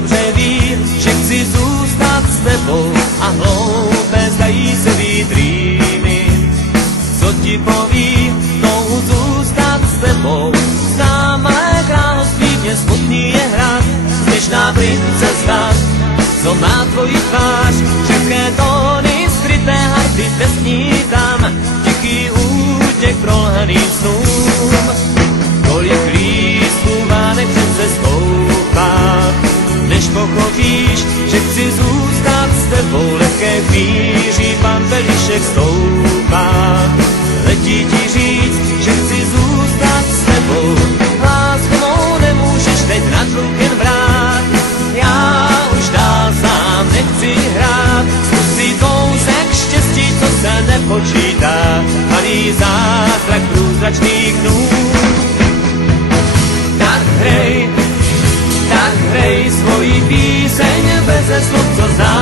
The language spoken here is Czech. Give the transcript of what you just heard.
dobře ví, že chci zůstat s tebou a hloupé zdají se být rýmy. Co ti poví, touhu zůstat s tebou, znám malé království, mě smutný je hrad, směšná princeska, co má tvoji tvář, všechné tóny, skryté hardy, tesní tam, tichý útěk prolhaný snům. Kolik lístků vánek přece stoupá, než pochopíš, že chci zůstat s tebou, lehké chvíří pampelišek stoupá. Letí ti říct, že chci zůstat s tebou, lásku mou nemůžeš teď nad rukem brát. Já už dál sám nechci hrát, zkus si kousek štěstí, co se nepočítá, malý zázrak průzračných dnů. Tak hraj svoji píseň beze slov, co znáš.